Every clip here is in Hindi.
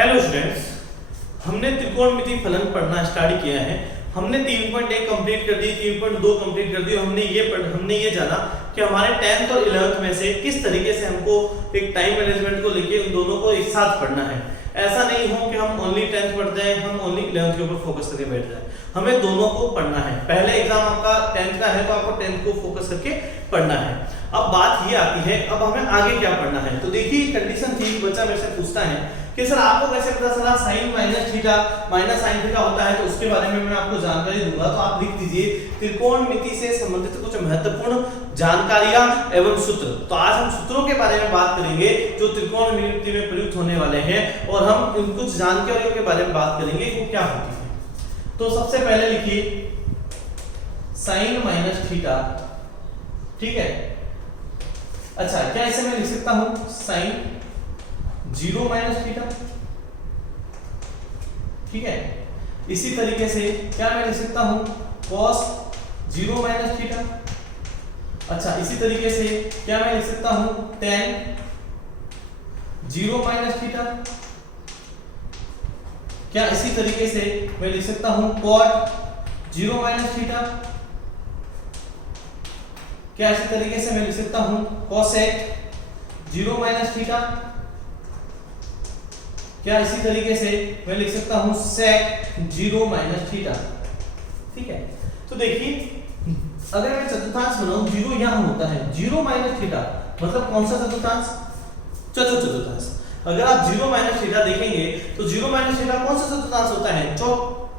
हेलो स्टूडेंट्स, हमने त्रिकोणमिति फलन पढ़ना स्टार्ट किया है। हमने 3.1 कंप्लीट कर दी, 3.2 कंप्लीट कर दी और हमने ये जाना कि हमारे 10th और 11th में से किस तरीके से हमको एक टाइम मैनेजमेंट को लेके उन दोनों को एक साथ पढ़ना है। ऐसा नहीं हो कि हम ओनली 10th पढ़ जाएं, हम ओनली 11th के ऊपर फोकस करके बैठ जाएं। हमें दोनों को पढ़ना है। पहले एग्जाम आपका 10th का है तो आपको 10th को फोकस करके पढ़ना है। अब बात ये आती है, अब हमें आगे क्या पढ़ना है। तो देखिए कंडीशन थी, बच्चा मेरे से पूछता है कि सर आपको कैसे पता चला sine minus theta minus sine theta होता है, तो उसके बारे में मैं आपको जानकारी दूंगा। तो आप लिख दीजिए त्रिकोणमिति से संबंधित कुछ महत्वपूर्ण जानकारियां एवं सूत्र। तो आज हम सूत्रों के बारे में बात करेंगे जो त्रिकोणमिति में प्रयुक्त होने वाले हैं और हम इन कुछ जानकारियों के बारे में बात करेंगे वो क्या होती है। तो सबसे पहले लिखिए साइन माइनस थीटा, ठीक है। अच्छा, क्या इसे मैं लिख सकता हूं साइन 0 माइनस थीटा, ठीक है। इसी तरीके से क्या मैं लिख सकता हूं cos 0 माइनस थीटा। अच्छा, इसी तरीके से क्या मैं लिख सकता हूं tan 0 माइनस थीटा। क्या इसी तरीके से मैं लिख सकता हूं cot 0 माइनस थीटा। क्या इसी तरीके से मैं लिख सकता हूं cosec 0 माइनस थीटा। क्या इसी तरीके से मैं लिख सकता हूं sec 0 माइनस थीटा, ठीक है। तो देखिए अगर मैं चतुर्थांश बनाऊं, 0 यहां होता है, 0 माइनस थीटा मतलब कौन सा चतुर्थांश? चतुर्थांश। अगर आप 0 माइनस थीटा देखेंगे तो 0 माइनस थीटा कौन सा चतुर्थांश होता है?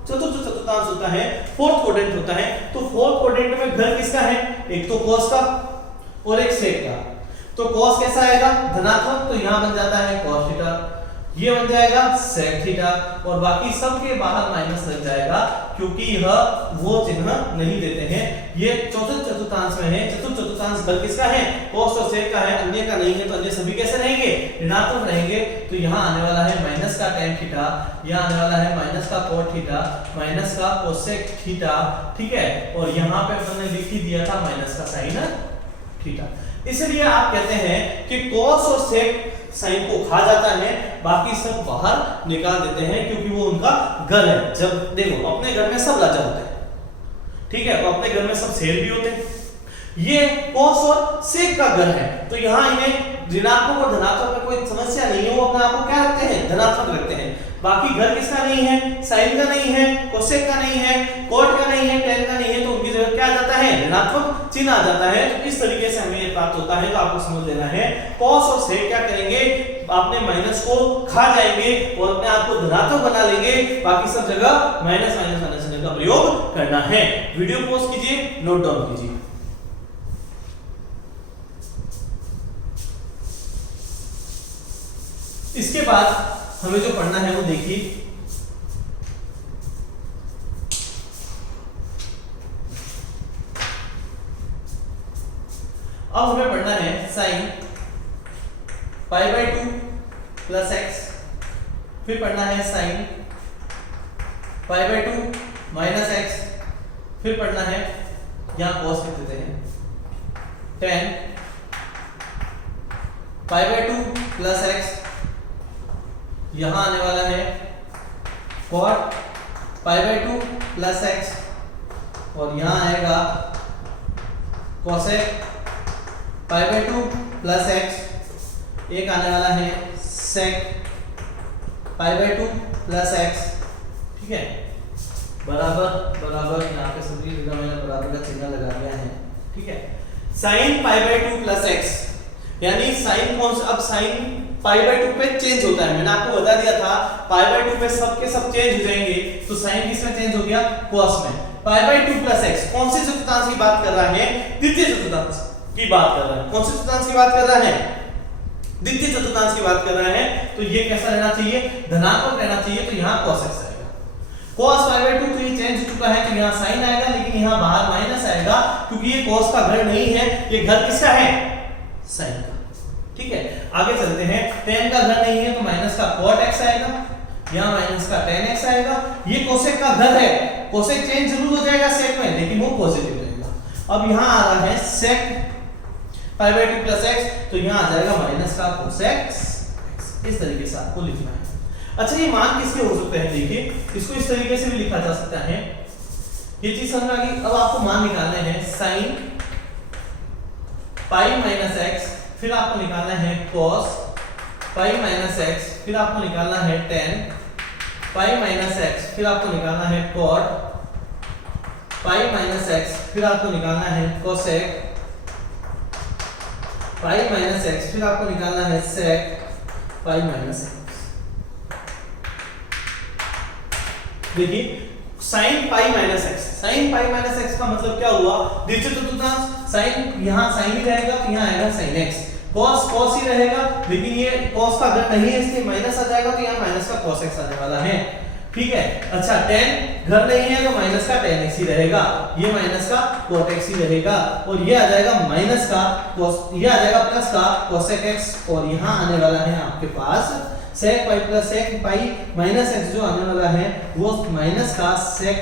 चतुर्थ चतुर्थांश होता है, फोर्थ क्वाड्रेंट होता है। तो फोर्थ क्वाड्रेंट में घर किसका है? एक तो cos का और एक sec का। तो cos कैसा आएगा? धनात्मक, तो यहां बन जाता है cos थीटा, ये बन जाएगा sec थीटा और बाकी सब के बाहर माइनस लग जाएगा क्योंकि यह वो चिन्ह नहीं देते हैं। ये चौथे चतुर्थांश में है। चतुर्थ चतुर्थांश घर किसका है? cos और sec का है, अन्य का नहीं है। तो अन्य सभी कैसे रहेंगे? ऋणात्मक रहेंगे। तो यहाँ आने वाला है माइनस का tan थीटा, यहाँ आने वाला है माइनस का cot थीटा, माइनस का cosec थीटा, ठीक है। और यहाँ पे हमने लिख ही दिया था माइनस का sin थीटा। इसलिए आप कहते हैं कि cos और sec साइन को खा जाता है, बाकी सब बाहर निकाल देते हैं क्योंकि वो उनका घर है। जब देखो अपने घर में सब राजा होते हैं, ठीक है, तो अपने घर में सब शेर भी होते हैं। ये cos और sec का घर है, तो यहाँ इन्हें ऋणात्मक और धनात्मक में कोई समस्या नहीं है। वो अपने आप को क्या रखते हैं? धनात्मक रखते हैं। बाकी घर किसका नहीं है? साइन का नहीं है, cosec का नहीं है, cot का नहीं है, tan का नहीं है, तो उनकी जगह क्या आ जाता है? ऋणात्मक चिन्ह आ जाता है। तो इस तरीके से हमें ये प्राप्त होता है। तो आपको समझ लेना है cos और sec क्या करेंगे? अपने माइनस को खा जाएंगे और अपने आप को धनात्मक बना लेंगे। बाकी सब जगह माइनस माइनस माइनस चिन्ह का प्रयोग करना है। वीडियो पॉज कीजिए, नोट डाउन कीजिए। इसके बाद हमें जो पढ़ना है वो देखिए, अब हमें पढ़ना है sin π/2 प्लस x, फिर पढ़ना है sin π/2 माइनस x, फिर पढ़ना है यहां cos लिख देते हैं tan π/2 प्लस x, यहां आने वाला है cot π/2 प्लस x और यहां आएगा cosec π/2 प्लस x। एक आने वाला है sec π/2 प्लस x, ठीक है। बराबर बराबर यहाँ पे सभी जगह मैंने बराबर का चिन्ह लगा दिया है, ठीक है। sin π/2 प्लस x यानी sin कौन सा? अब sin π/2 पे चेंज होता है। मैंने आपको बता दिया था π/2 पे सब के सब चेंज हो जाएंगे। तो sin किसमें चेंज हो गया? cos में। π/2 प्लस x कौन से चतुर्थांश की बात कर रहा है? द्वितीय चतुर्थांश की बात कर रहा है। कौन से चतुर्थांश की बात कर रहा है? द्वितीय चतुर्थांश की बात कर रहा है। तो ये कैसा रहना चाहिए? धनात्मक रहना चाहिए। तो यहाँ cos x आएगा। cos π/2 तो ये चेंज हो चुका है, तो यहाँ sin आएगा, लेकिन यहाँ बाहर माइनस आएगा क्योंकि ये cos का घर नहीं है, ये घर किसका है? sin का, ठीक है। आगे चलते हैं। tan का घर नहीं है तो माइनस का cot x आएगा, यहाँ माइनस का tan x आएगा। ये cosec का घर है, cosec चेंज जरूर हो जाएगा sec में, लेकिन वो पॉजिटिव रहेगा। अब यहाँ आ रहा है sec π/2 प्लस x, तो यहाँ आ जाएगा माइनस का cosec x। इस तरीके से आपको लिखना है। अच्छा ये मान किसके हो सकते हैं, देखिए इसको इस तरीके से भी लिखा जा सकता है, ये चीज समझ आ गई। अब आपको मान निकालना है sin पाई माइनस एक्स, फिर आपको निकालना है cos पाई माइनस एक्स, फिर आपको निकालना है tan पाई माइनस एक्स, फिर आपको निकालना है cot पाई माइनस एक्स, फिर आपको निकालना है cosec पाई माइनस एक्स, फिर आपको निकालना है sec पाई माइनस एक्स। देखिए sin pi minus x, sin pi minus x का मतलब क्या हुआ, द्वितीय चतुर्थांश sin यहाँ sin ही रहेगा तो यहाँ आएगा sin x, cos cos ही रहेगा, लेकिन ये cos का घन नहीं है इसलिए माइनस आ जाएगा तो यहाँ माइनस का cos x आने वाला है, ठीक है। अच्छा tan घर नहीं है तो माइनस का tan x ही रहेगा, ये माइनस का cot x ही रहेगा, और ये आ जाएगा माइनस का cos, ये आ जाएगा प्लस का cosec x, और यहाँ आने वाला है आपके पास sec pi plus sec pi minus x, जो आने वाला है वो माइनस का sec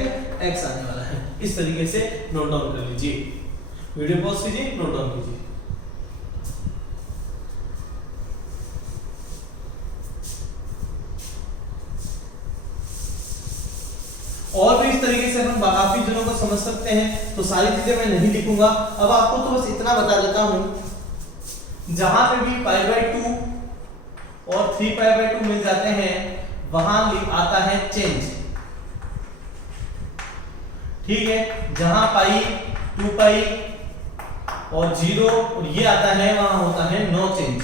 x आने वाला है। इस तरीके से नोट डाउन कर लीजिए, वीडियो पॉज कीजिए, नोट डाउन कीजिए। और भी इस तरीके से हम काफी जनों को समझ सकते हैं, तो सारी चीजें मैं नहीं लिखूंगा। अब आपको तो बस इतना बता देता हूं, जहां पे भी पाई बाय 2 और 3 पाई बाय 2 मिल जाते हैं वहां आता है चेंज, ठीक है। जहां पाई 2 पाई और 0 और ये आता है वहां होता है नो चेंज,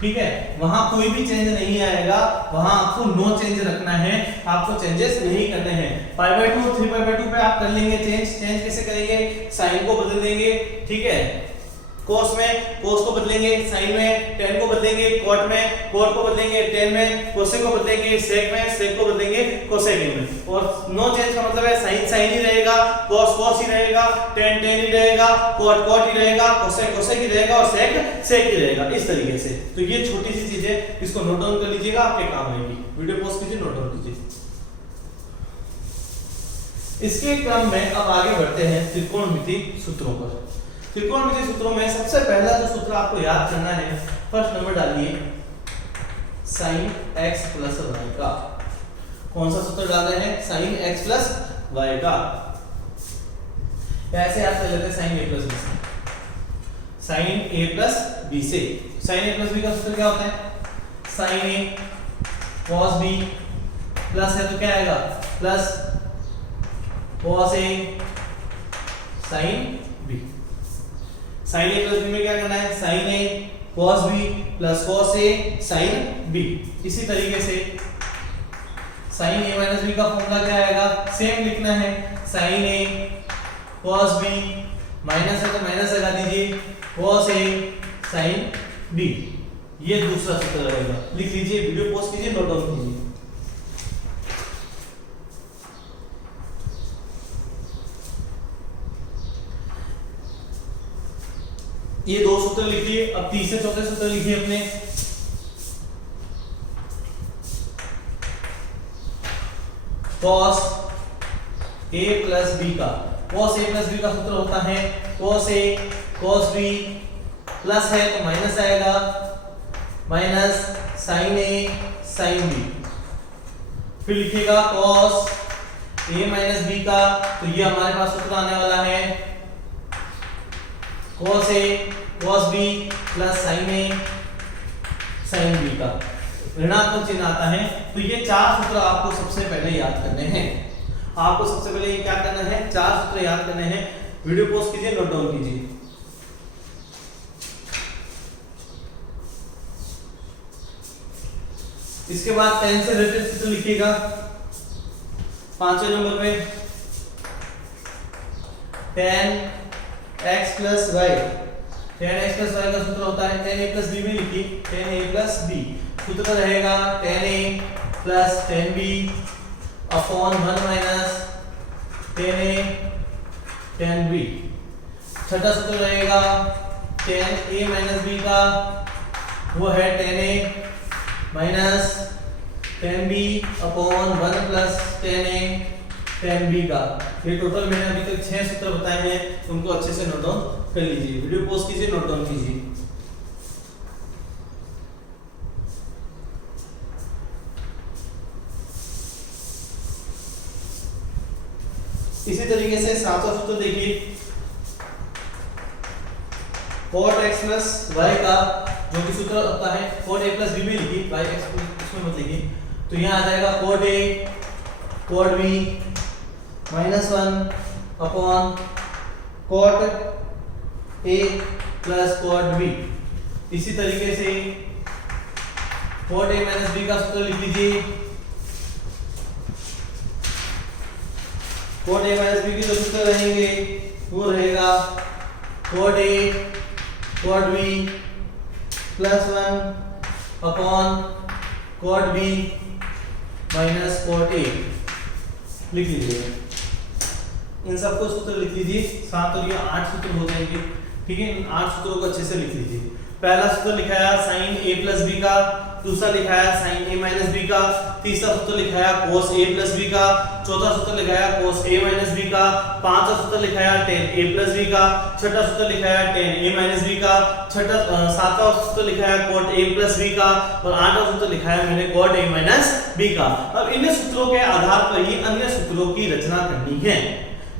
ठीक है। वहां कोई भी चेंज नहीं आएगा, वहां आपको नो चेंज रखना है, आपको चेंजेस नहीं करने हैं। पाई बाय 2 और 3 पाई बाय 2 पे आप कर लेंगे चेंज, चेंज कैसे करेंगे, साइन को बदल देंगे, ठीक है। cos में cos को बदलेंगे, sin में tan को बदलेंगे, cot में cot को बदलेंगे, tan में cosec को बदलेंगे, sec में sec को बदलेंगे cosec में। और नो चेंज का मतलब है sin sin ही रहेगा, cos cos ही रहेगा, tan tan ही रहेगा, cot cot ही रहेगा, cosec cosec ही रहेगा और sec sec ही रहेगा, इस तरीके से। तो ये छोटी सी चीज है, इसको नोट डाउन कर लीजिएगा, आपके काम आएगी। वीडियो पॉज कीजिए, नोट डाउन कीजिए। इसके क्रम में अब आगे बढ़ते हैं त्रिकोणमिति सूत्रों पर। त्रिकोणमिति सूत्रों में सबसे पहला जो सूत्र आपको याद करना है, फर्स्ट नंबर डालिए sin x प्लस y का। कौन सा सूत्र डाल रहे हैं, sin x प्लस y का। ऐसे याद कर लेते हैं sin a प्लस b से, sin a प्लस b से। sin a प्लस b का सूत्र क्या होता है, sin a cos b plus है तो क्या आएगा, plus cos a sin b। sin a plus b में क्या करना है, sin a cos b plus cos a sin b। इसी तरीके से sin a माइनस b का फॉर्मूला क्या आएगा, सेम लिखना है, sin a cos b minus है तो माइनस लगा दीजिए, cos a sin b। ये दूसरा सूत्र रहेगा, लिख लीजिए, वीडियो पॉज कीजिए, नोट डाउन कीजिए। ये दो सूत्र लिखिए। अब तीसरे चौथे सूत्र लिखिए अपने, cos a प्लस b का। cos a प्लस b का सूत्र होता है cos a cos b plus है तो माइनस आएगा, minus sin a sin b। फिर लिखिएगा cos a माइनस b का, तो ये हमारे पास सूत्र आने वाला है cos a cos b plus sin a sin b का। ऋणात्मक चिन्ह आता है, तो ये चार सूत्र आपको सबसे पहले याद करने हैं। आपको सबसे पहले ये क्या करना है, चार सूत्र याद करने हैं। वीडियो पॉज कीजिए, नोट डाउन कीजिए। इसके बाद tan से रिलेटेड सूत्र लिखिएगा, पांचवें नंबर पे tan x plus y। tan x plus y का सूत्र होता है tan a प्लस b में लिखिए, tan a प्लस b। सूत्र रहेगा tan a plus tan b upon 1 minus tan a tan b। छठा सूत्र रहेगा tan a माइनस b का, वो है tan a minus tan b upon 1 plus tan a tan b का। ये टोटल मैंने अभी तक 6 सूत्र बताए हैं, उनको अच्छे से नोट डाउन कर लीजिए। वीडियो पॉज कीजिए, नोट डाउन कीजिए। इसी तरीके से सातवां सूत्र देखिए, cot x plus y का जो भी सूत्र होता है cot a plus b भी लिखिए, y x इसमें मत लिखिए, तो यहाँ आ जाएगा cot a cot b minus 1 upon cot a plus cot b। इसी तरीके से cot a माइनस b का सूत्र लिख लीजिए, cot a माइनस b के जो सूत्र रहेंगे वो रहेगा cot a cot b plus 1 upon cot b minus cot a लिख लीजिए। इन सबको सूत्र लिख लीजिए, 7 और ये 8 सूत्र हो जाएंगे, ठीक है। इन 8 सूत्रों को अच्छे से लिख लीजिए। पहला सूत्र लिखाया sin a प्लस b का, दूसरा लिखाया sin a माइनस b का, तीसरा सूत्र लिखाया cos a प्लस b का, चौथा सूत्र लिखाया cos a माइनस b का, पांचवा सूत्र लिखाया tan a प्लस b का, छठा सूत्र लिखाया tan a माइनस b का, सातवां सूत्र लिखाया cot a प्लस b का, और आठवां सूत्र लिखाया मैंने cot a माइनस b का। अब इन सूत्रों के आधार पर ही अन्य सूत्रों की रचना करनी है।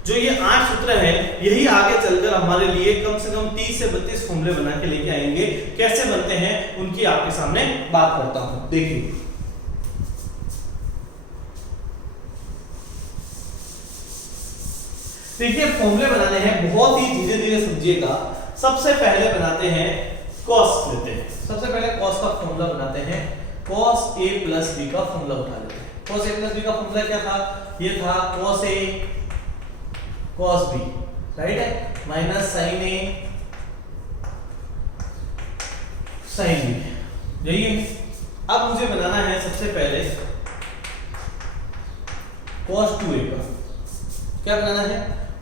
जो ये 8 सूत्र है यही आगे चलकर हमारे लिए कम से कम 30 से 32 फॉर्मूले बना के लेके आएंगे। कैसे बनते हैं उनकी आपके सामने बात करता हूं, देखिए। देखिए फॉर्मूले बनाने हैं, बहुत ही धीरे धीरे समझिएगा। सबसे पहले बनाते हैं cos लेते हैं, सबसे पहले cos का फॉर्मूला बनाते हैं। cos a प्लस b का फॉर्मूला बना लेते हैं। cos a प्लस b का फॉर्मूला क्या था? ये था cos a cos b, right है, minus sin a sin b, यही है। अब मुझे बनाना है सबसे पहले cos 2a का। क्या बनाना है?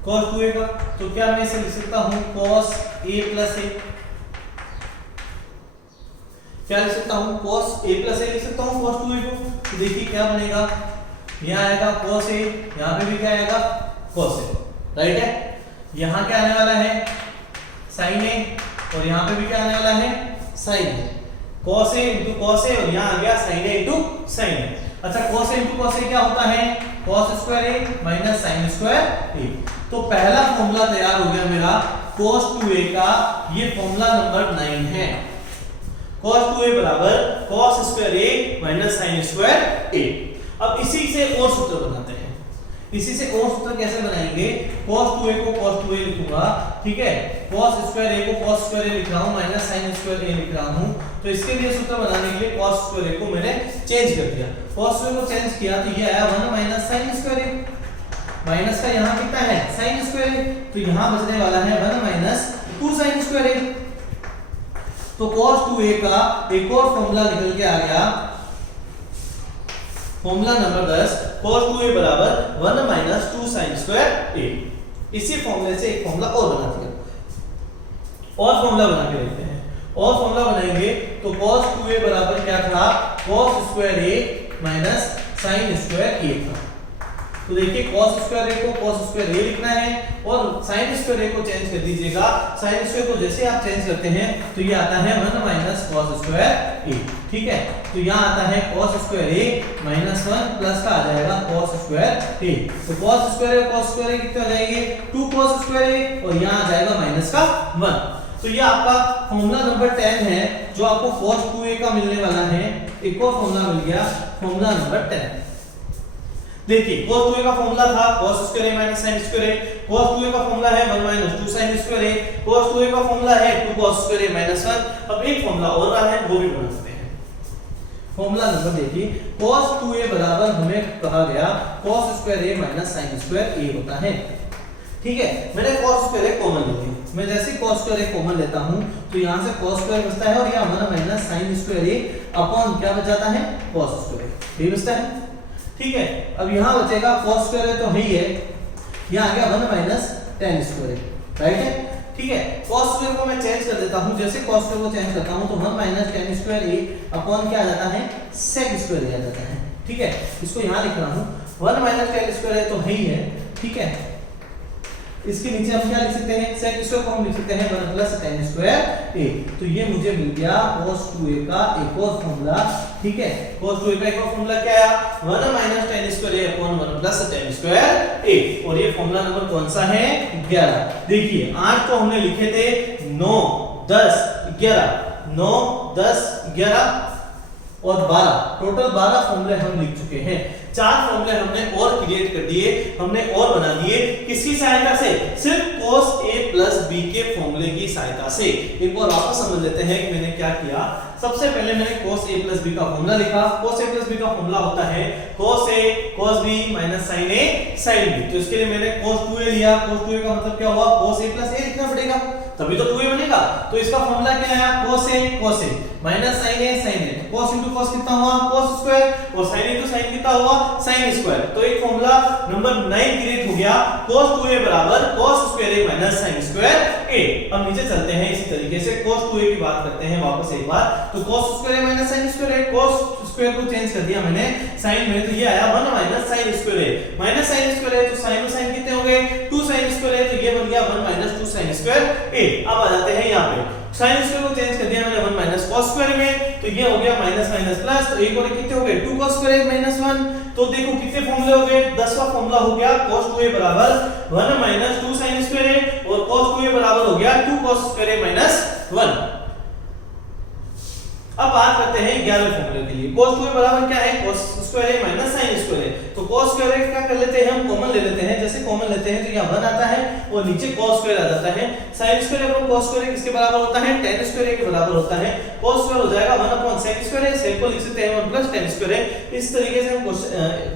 cos 2a का। तो क्या मैं इसे लिख सकता हूं cos a प्लस a? क्या लिख सकता हूं? cos a प्लस a लिख सकता हूं cos 2a को। तो देखिए क्या बनेगा, यहां आएगा cos a, यहां पे भी क्या आएगा cos a, राइट है। यहां क्या आने वाला है sin a, और यहां पे भी क्या आने वाला है sin a, cos a into cos a, और यहां आ गया sin a into sin a। अच्छा cos a into cos a क्या होता है? cos square a minus sin square a। तो पहला फॉर्मूला तैयार हो गया मेरा cos 2a का, ये फॉर्मूला नंबर 9 है। cos 2a बराबर cos square a minus sin square a। अब इसी से और सूत्र बनाते हैं। इसी से और सूत्र कैसे बनाएंगे? cos 2a को cos 2a लिखूंगा, ठीक है। cos स्क्वायर a को cos स्क्वायर a लिख रहा हूं, माइनस sin स्क्वायर a लिख रहा हूं। तो इसके लिए सूत्र बनाने के लिए cos स्क्वायर a को मैंने चेंज कर दिया। cos स्क्वायर को चेंज किया तो ये आया 1 minus sin square a। Minus का यहां कितना है sin स्क्वायर a, तो यहां बचने वाला है 1 माइनस 2 sin स्क्वायर a। तो cos 2a का एक और फॉर्मूला निकल के आ गया, फॉर्मूला नंबर 10, cos 2a बराबर 1 माइनस 2 sin स्क्वायर a। इसी फॉर्मूले से एक फॉर्मूला और बना दिया, और फॉर्मूला बना के देखते हैं। और फॉर्मूला बनाएंगे तो cos 2a बराबर क्या था? cos square a minus sin square a था। तो देखिए cos स्क्वायर a को cos स्क्वायर a लिखना है, और sin स्क्वायर a को चेंज कर दीजिएगा। sin स्क्वायर को जैसे आप चेंज करते हैं तो ये आता है 1 माइनस cos स्क्वायर a, ठीक है। तो यहाँ आता है cos square a minus 1 plus का आ जाएगा cos स्क्वायर a। तो cos square a cos square a कितने हो जाएंगे? 2 cos स्क्वायर a, और यहाँ आ जाएगा माइनस का 1। तो ये आपका फॉर्मूला नंबर 10 है जो आपको cos 2a का मिलने वाला है। एक और फॉर्मूला मिल गया, फॉर्मूला नंबर 10। देखिए cos 2a का फॉर्मूला था cos square a minus sin square a। cos 2a का फॉर्मूला है 1 minus 2 sin square a। cos 2a का फॉर्मूला है 2 cos स्क्वायर a माइनस 1। अब एक फॉर्मूला और रहा है, वो भी बना सकते हैं। फॉर्मूला नंबर देखिए, cos 2a बराबर हमें कहा गया cos square a minus sin square a होता है, ठीक है। मैंने cos स्क्वायर a कॉमन ले लिया। मैं जैसे cos स्क्वायर a कॉमन लेता हूं तो यहां से cos स्क्वायर बचता है, और यहां 1 minus sin square a upon क्या बच जाता है cos स्क्वायर a, ये बचता है, ठीक है। अब यहां बचेगा cos स्क्वायर a तो है ही है, यहां आ गया 1 minus tan square a, right है, ठीक है। cos स्क्वायर को मैं चेंज कर देता हूं, जैसे cos स्क्वायर को चेंज करता हूं तो 1 minus tan square a upon क्या आ जाता है sec स्क्वायर a आ जाता है, ठीक है। इसको यहां लिख रहा हूं 1 माइनस tan स्क्वायर a तो है ही है, ठीक है। इसके नीचे हम क्या लिख सकते हैं, sec स्क्वायर को हम लिख सकते हैं 1 प्लस tan स्क्वायर a। तो ये मुझे मिल गया cos 2a का एक और फॉर्मूला। ठीक है, cos 2a का एक और फॉर्मूला क्या आया, 1 minus tan square a upon 1 plus tan square a। और ये फॉर्मूला नंबर कौन सा है, 11। देखिए 8 को हमने लिखे थे 9 10 11, 9 10 11 और 12, टोटल 12 फॉर्मूले हम लिख चुके हैं। 4 फॉर्मूले हमने और क्रिएट कर दिए, हमने और बना दिए, किसकी सहायता से, सिर्फ cos a प्लस b के फॉर्मूले की सहायता से। एक बार वापस समझ लेते हैं कि मैंने क्या किया। सबसे पहले मैंने cos a प्लस b का फॉर्मूला लिखा। cos a प्लस b का फॉर्मूला होता है cos a cos b minus sin a sin b। तो इसके लिए मैंने cos 2a लिया। cos 2a का मतलब क्या हुआ, cos a प्लस a लिखना पड़ेगा, तभी तो 2a बनेगा। तो इसका फॉर्मूला क्या आया, cos a minus sin a sin a। cos into cos कितना हुआ, cos स्क्वायर, और sin into sin कितना हुआ, sin स्क्वायर। तो एक फॉर्मूला नंबर 9 क्रिएट हो गया, cos 2a बराबर cos square a minus sin square a। अब नीचे चलते हैं, इसी तरीके से cos 2a की बात करते हैं वापस एक बार। तो cos square a minus sin square a, cos square को चेंज कर दिया मैंने sin में, तो ये आया 1 minus sin square a minus sin square a। तो sin और sin कितने हो गए, 2 sin स्क्वायर a, तो ये बन गया 1 माइनस 2 sin स्क्वायर a। अब आ जाते हैं यहाँ पे, sin स्क्वायर को चेंज कर दिया मैंने 1 माइनस cos स्क्वायर में, तो ये हो गया माइनस माइनस प्लस। तो एक और कितने हो गए, 2 cos स्क्वायर माइनस 1। तो देखो कितने फॉर्मूले हो गए, 10वां फॉर्मूला हो गया cos 2a बराबर 1 माइनस 2 sin स्क्वायर a, और cos 2a बराबर हो गया 2 cos स्क्वायर a माइनस 1। अब बात करते हैं 11वें फॉर्मूले के लिए। cos 2a बराबर क्या है, cos square a minus sin square a। तो cos स्क्वायर a क्या कर लेते हैं, हम कॉमन ले लेते हैं। जैसे कॉमन लेते हैं तो यहाँ 1 आता है और नीचे cos स्क्वायर आ जाता है। sin square upon cos square किसके बराबर होता है, tan स्क्वायर के बराबर होता है। cos स्क्वायर हो जाएगा 1 अपॉन sec स्क्वायर, sec को लिख सकते हैं 1 प्लस tan स्क्वायर। इस तरीके से हम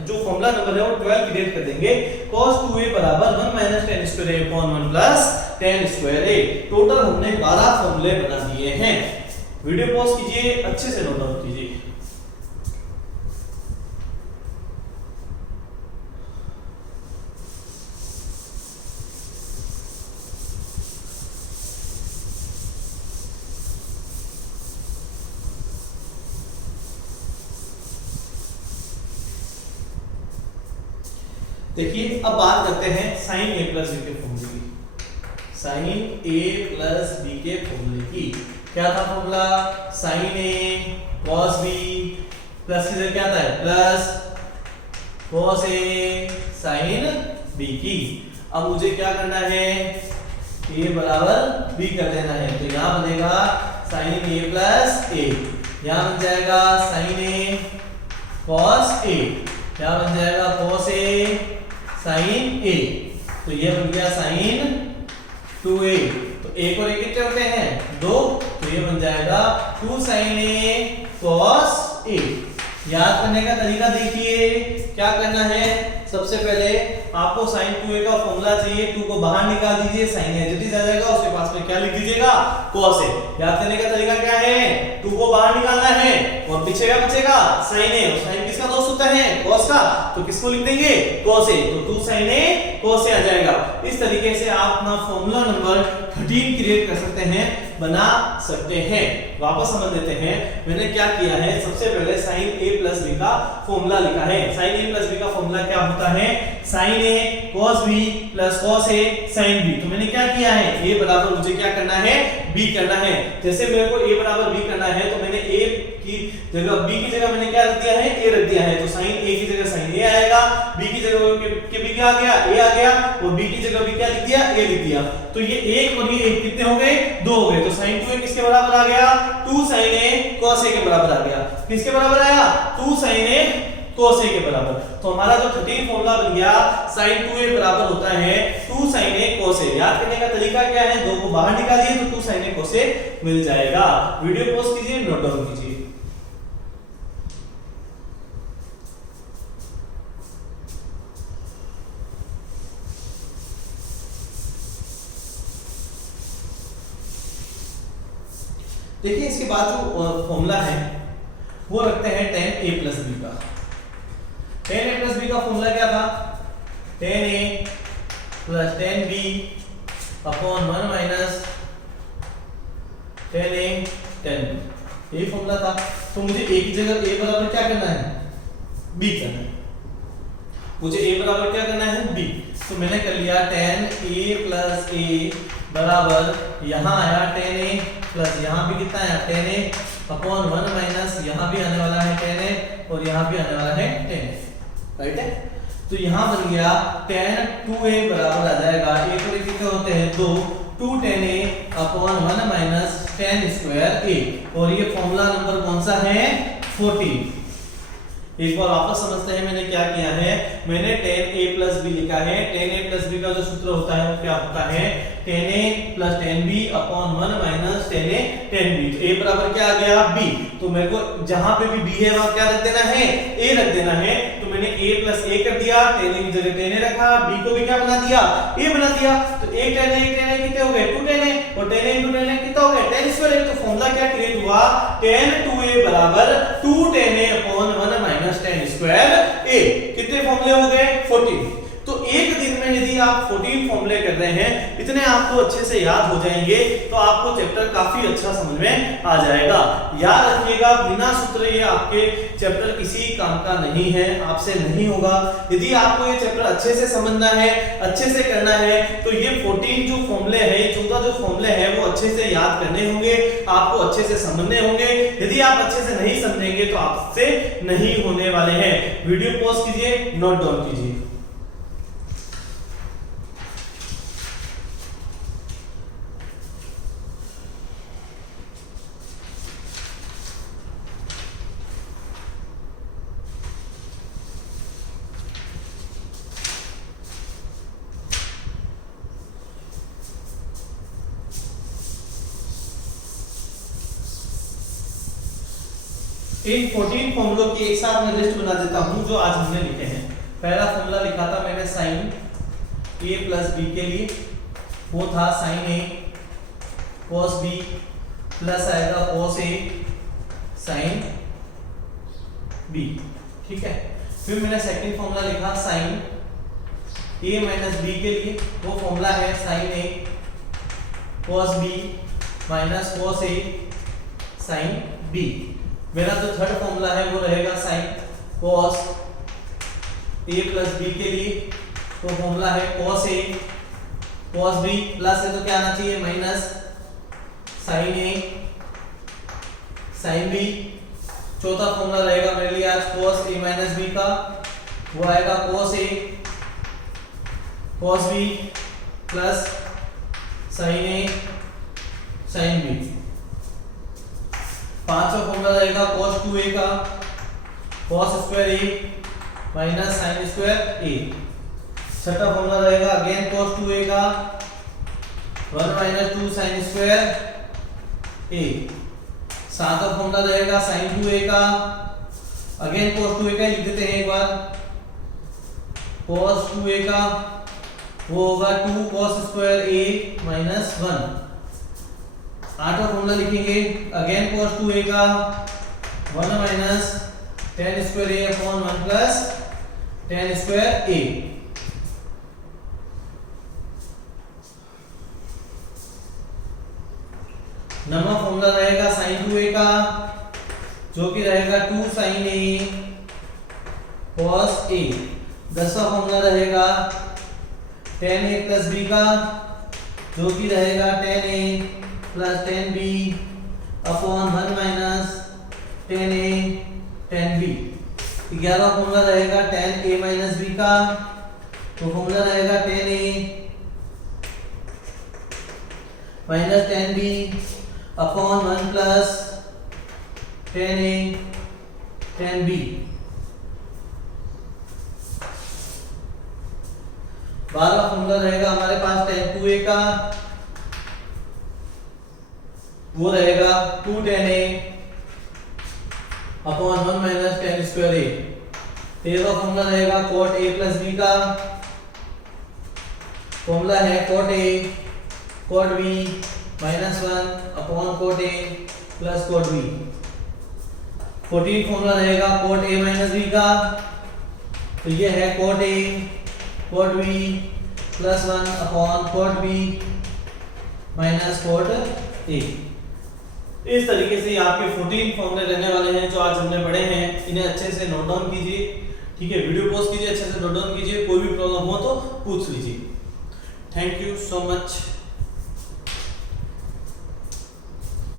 जो फॉर्मूला नंबर है वो 12 क्रिएट कर देंगे। cos 2a बराबर 1 minus tan square upon 1 plus tan square a। Total हमने 12 फॉर्मूले बना दिए हैं। वीडियो पॉज कीजिए, अच्छे से नोट डाउन कीजिए। देखिए अब बात करते हैं sin a प्लस b के फॉर्मूले की। sin a प्लस b के फॉर्मूले की क्या था formula, sin a cos b plus इधर क्या था, plus cos a sin b की। अब मुझे क्या करना है, a बराबर b कर देना है। तो यहाँ बनेगा sin a प्लस a, यहाँ बन जाएगा sin a cos a, यहाँ बन जाएगा cos a sin a। तो ये बन गया sin 2a। तो एक और एक कितने होते हैं, 2। तो ये बन जाएगा 2 sin a cos a। याद करने का तरीका देखिए, क्या करना है, सबसे पहले आपको sin 2a का फॉर्मूला चाहिए, 2 को बाहर निकाल दीजिए, sin a जल्दी आ जाएगा, उसके पास में क्या लिख दीजिएगा, cos a। याद करने का तरीका क्या है, 2 को बाहर निकालना है और पीछे क्या बचेगा, sin a। और sin किसका दोस्त होता है, cos का, तो किसको लिख देंगे, cos a। तो 2 sin a cos a आ जाएगा। इस तरीके से आप अपना फॉर्मूला नंबर 13 क्रिएट कर सकते हैं, बना सकते हैं। वापस समझ लेते हैं मैंने क्या किया है। सबसे पहले sin a प्लस b का फॉर्मूला लिखा है। sin a प्लस b का फॉर्मूला क्या होता है, sin a cos b plus cos a sin b। तो मैंने क्या किया है, a बराबर मुझे क्या करना है, b करना है। जैसे मेरे को a बराबर b करना है तो मैंने a की जगह b की जगह मैंने क्या रख दिया है, a रख दिया है। तो sin a की जगह sin a आएगा, b की जगह के b क्या आ गया, a आ गया, और b की जगह b क्या लिख दिया, a लिख दिया। तो ये 1 और ये 1 कितने हो गए, 2 हो गए। तो sin 2a किसके बराबर आ गया, 2 sin a cos a के बराबर आ गया। किसके बराबर आया, 2 sin a cos a के बराबर। तो हमारा जो 13 फॉर्मूला बन गया, sin 2a बराबर होता है 2 sin a cos a। याद करने का तरीका क्या है, 2 को बाहर निकालिए तो 2 sin a cos a मिल जाएगा। वीडियो पॉज कीजिए, नोट डाउन कीजिए। देखिए इसके बाद जो फॉर्मूला है वो रखते हैं tan a प्लस b का। tan a प्लस b का फॉर्मूला क्या था, tan a plus tan b upon 1 minus tan a tan b, ये फॉर्मूला था। तो मुझे a की जगह a बराबर क्या करना है, b करना है। मुझे a बराबर क्या करना है, b। तो मैंने कर लिया tan a प्लस a बराबर, यहाँ आया tan a प्लस यहाँ भी कितना आया tan a अपॉन 1 माइनस यहाँ भी आने वाला है tan a और यहाँ भी आने वाला है tan a, राइट है। तो यहाँ बन गया tan 2a बराबर आ जाएगा, a को कितने होते हैं 2, 2 tan a upon 1 minus tan square a, और ये फॉर्मूला नंबर कौन सा है 14। एक बार वापस समझते हैं मैंने क्या किया है, मैंने tan a प्लस b लिखा है। tan a प्लस b का जो सूत्र होता है वो क्या होता है tan a plus tan b upon 1 minus tan a tan b। तो a बराबर क्या आ गया b, तो मेरे को जहां पे भी b है वहां क्या रख देना है a रख देना है। तो मैंने a प्लस a कर दिया, tan a की जगह tan a रखा, b को भी क्या बना दिया a बना दिया। तो एक tan a कितने हो गए 2 tan a, और tan a tan a कितना हो गया tan स्क्वायर a। तो फॉर्मूला क्या क्रिएट हुआ tan 2a बराबर 2 tan a upon 1 minus tan square a। कितने फॉर्मूले हो गए 14। तो एक दिन में यदि आप 14 फॉर्मूले कर रहे हैं, इतने आपको अच्छे से याद हो जाएंगे, तो आपको चैप्टर काफी अच्छा समझ में आ जाएगा। याद रखिएगा बिना सूत्र ये आपके चैप्टर किसी काम का नहीं है, आपसे नहीं होगा। यदि आपको ये चैप्टर अच्छे से समझना है, अच्छे से करना है, तो ये 14 जो फॉर्मूले हैं, 14 जो फॉर्मूले हैं वो अच्छे से याद करने होंगे, आपको अच्छे से समझने होंगे। यदि आप अच्छे से नहीं समझेंगे तो आपसे नहीं होने वाले हैं। वीडियो पॉज कीजिए, नोट डाउन कीजिए। इन 14 फॉर्मूलों की एक साथ मैं लिस्ट बना देता हूं जो आज हमने लिखे हैं। पहला फॉर्मूला लिखा था मैंने sin a प्लस b के लिए, वो था sin a cos b plus आएगा cos a sin b, ठीक है। फिर मैंने सेकंड फॉर्मूला लिखा sin a माइनस b के लिए, वो फॉर्मूला है sin a cos b minus cos a sin b। मेरा जो थर्ड फॉर्मूला है वो रहेगा sin cos a plus b के लिए, तो फॉर्मूला है cos a cos b plus है तो क्या आना चाहिए minus sin a sin b। चौथा फॉर्मूला रहेगा मेरे लिए आज cos a माइनस b का, वो आएगा cos a cos b plus sin a sin b। पांचवा फॉर्मूला रहेगा cos 2a का, cos square a minus sin square a। छठा फॉर्मूला रहेगा अगेन cos 2a का 1 माइनस 2 sin स्क्वायर a। सातवां फॉर्मूला रहेगा sin 2a का, अगेन cos 2a का लिख देते हैं एक बार, cos 2a का वो होगा 2 cos स्क्वायर a माइनस 1। आठवां फॉर्मूला लिखेंगे अगेन cos 2a का 1 minus tan square a upon 1 plus tan square a। नौवां फॉर्मूला रहेगा sin 2a का, जो कि रहेगा 2 sin a cos a। 10वां फॉर्मूला रहेगा tan a प्लस b का, जो कि रहेगा tan a plus tan b upon 1 minus tan a tan b। 11वां फॉर्मूला रहेगा tan a माइनस b का, तो फॉर्मूला रहेगा tan a minus tan b upon 1 plus tan a tan b। 12वां फॉर्मूला रहेगा हमारे पास tan 2a का, वो रहेगा 2 tan a upon 1 minus tan square a। 13वां फॉर्मूला रहेगा cot a प्लस b का, फॉर्मूला है cot a cot b minus 1 upon cot a plus cot b। 14 formula रहेगा cot a माइनस b का, तो ये है cot a cot b plus 1 upon cot b minus cot a। इस तरीके से आपके 14 फॉर्मूले रहने वाले हैं जो आज हमने पढ़े हैं, इन्हें अच्छे से नोट डाउन कीजिए। ठीक है, वीडियो पॉज कीजिए, अच्छे से नोट डाउन कीजिए, कोई भी प्रॉब्लम हो तो पूछ लीजिए। Thank you so much.